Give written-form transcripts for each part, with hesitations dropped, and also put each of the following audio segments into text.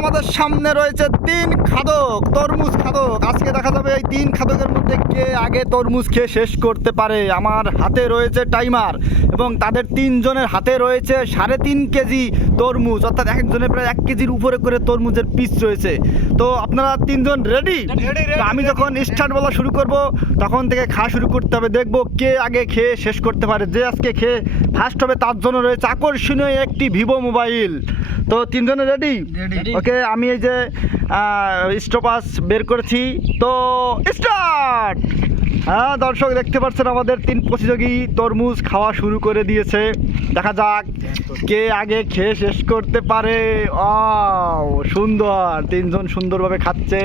আমাদের সামনে রয়েছে 3 খাদক, তরমুজ খাদক। আজকে দেখা যাবে এই 3 খাদকের মধ্যে কে আগে তরমুজ খেয়ে শেষ করতে পারে। আমার হাতে রয়েছে টাইমার এবং তাদের 3 জনের হাতে রয়েছে 3.5 কেজি তরমুজ, অর্থাৎ এক একজনের প্রায় 1 কেজির উপরে করে তরমুজের পিস রয়েছে। তো আপনারা 3 জন রেডি? আমি যখন স্টার্ট বলা শুরু করব তখন থেকে খাওয়া শুরু করতে হবে, দেখবো কে আগে খেয়ে শেষ করতে পারে। যে আজকে খেয়ে ফার্স্ট হবে তার জন্য রয়েছে আকর্ষণীয় একটি ভিভো মোবাইল। তো 3 জনে রেডি? ওকে, আমি এই যে স্টপাস বের করেছি, তো স্টার্ট। হ্যাঁ দর্শক, দেখতে পাচ্ছেন আমাদের 3 প্রতিযোগী তরমুজ খাওয়া শুরু করে দিয়েছে। দেখা যাক কে আগে খেয়ে শেষ করতে পারে। সুন্দর, 3 জন সুন্দরভাবে খাচ্ছে।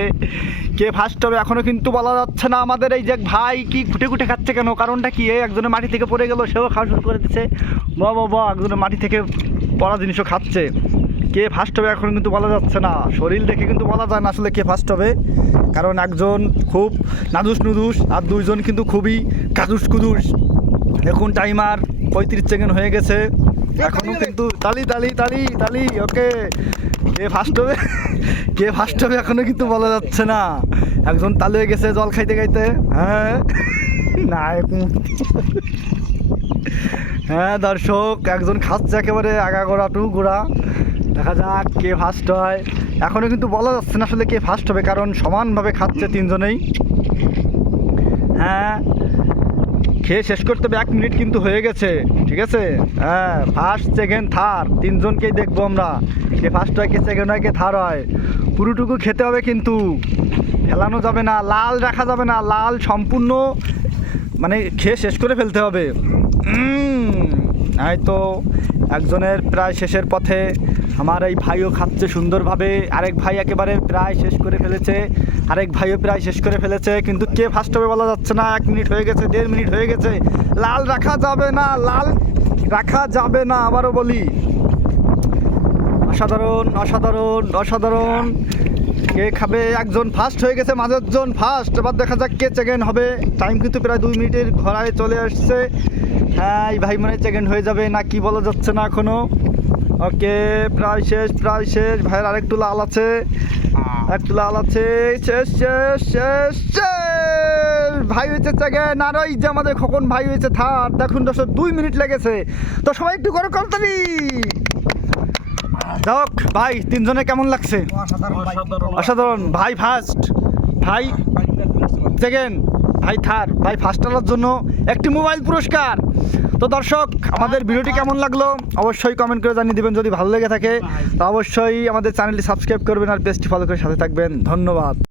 কে ফার্স্ট হবে এখনো কিন্তু বলা যাচ্ছে না। আমাদের এই যে ভাই কি খুঁটে খুঁটে খাচ্ছে কেন, কারণটা কি? একজনের মাটি থেকে পড়ে গেল, সেও খাওয়া শুরু করে দিচ্ছে। বাহ, একজনের মাটি থেকে পড়া জিনিসও খাচ্ছে। কে ফার্স্ট হবে এখন কিন্তু বলা যাচ্ছে না। শরীর দেখে কিন্তু বলা যায় না আসলে কে ফার্স্ট হবে, কারণ একজন খুব নাদুস নুদুস আর 2 জন কিন্তু খুবই কাদুস কুদুস। এখন টাইমার 35 সেকেন্ড হয়ে গেছে, এখনও কিন্তু তালি। ওকে, কে ফার্স্ট হবে কে ফার্স্ট হবে এখনও কিন্তু বলা যাচ্ছে না। একজন তালি হয়ে গেছে জল খাইতে খাইতে। না হ্যাঁ দর্শক, একজন খাচ্ছে একেবারে আগাগোড়া টু গোড়া। দেখা যাক কে ফার্স্ট হয়। এখনও কিন্তু বলা যাচ্ছে না আসলে কে ফার্স্ট হবে, কারণ সমানভাবে খাচ্ছে 3 জনেই। হ্যাঁ, খেয়ে শেষ করতে হবে, 1 মিনিট কিন্তু হয়ে গেছে। ঠিক আছে, হ্যাঁ, ফার্স্ট সেকেন্ড থার্ড 3 জনকেই দেখবো আমরা, কে ফার্স্ট হয়, কে সেকেন্ড হয়, কে থার্ড হয়। পুরোটুকু খেতে হবে কিন্তু, ফেলানো যাবে না, লাল রাখা যাবে না। লাল সম্পূর্ণ মানে খেয়ে শেষ করে ফেলতে হবে। এই তো একজনের প্রায় শেষের পথে। আমার এই ভাইও খাচ্ছে সুন্দরভাবে। আরেক ভাই একেবারে প্রায় শেষ করে ফেলেছে, আরেক ভাইও প্রায় শেষ করে ফেলেছে, কিন্তু কে ফার্স্ট হবে বলা যাচ্ছে না। 1 মিনিট হয়ে গেছে, 1.5 মিনিট হয়ে গেছে। লাল রাখা যাবে না, লাল রাখা যাবে না, আবারও বলি। অসাধারণ। কে খাবে? একজন ফার্স্ট হয়ে গেছে, মাঝের জন ফার্স্ট। এবার দেখা যাক কে সেকেন্ড হবে। টাইম কিন্তু প্রায় 2 মিনিটের ঘোড়ায় চলে আসছে। হ্যাঁ, এই ভাই মনে হয় সেকেন্ড হয়ে যাবে না কি বলা যাচ্ছে না এখনো। ওকে, প্রায় শেষ। ভাইয়ের আরেকটু লাল আছে, শেষ। ভাই হয়েছে সেকেন্ড, আর ওই যে আমাদের খোকন ভাই হয়েছে থার্ড। দেখুন দর্শক, 2 মিনিট লেগেছে। তো সবাই একটু করে করতালি। যাক ভাই, 3 জনে কেমন লাগছে? অসাধারণ। ভাই ফার্স্ট, ভাই সেকেন্ড, ভাই থার্ড। ভাই ফার্স্ট হওয়ার জন্য একটি মোবাইল পুরস্কার। তো দর্শক, আমাদের ভিডিওটি কেমন লাগলো অবশ্যই কমেন্ট করে জানিয়ে দেবেন। যদি ভালো লেগে থাকে তো অবশ্যই আমাদের চ্যানেলটি সাবস্ক্রাইব করবেন আর পেজটি ফলো করে সাথে থাকবেন। ধন্যবাদ।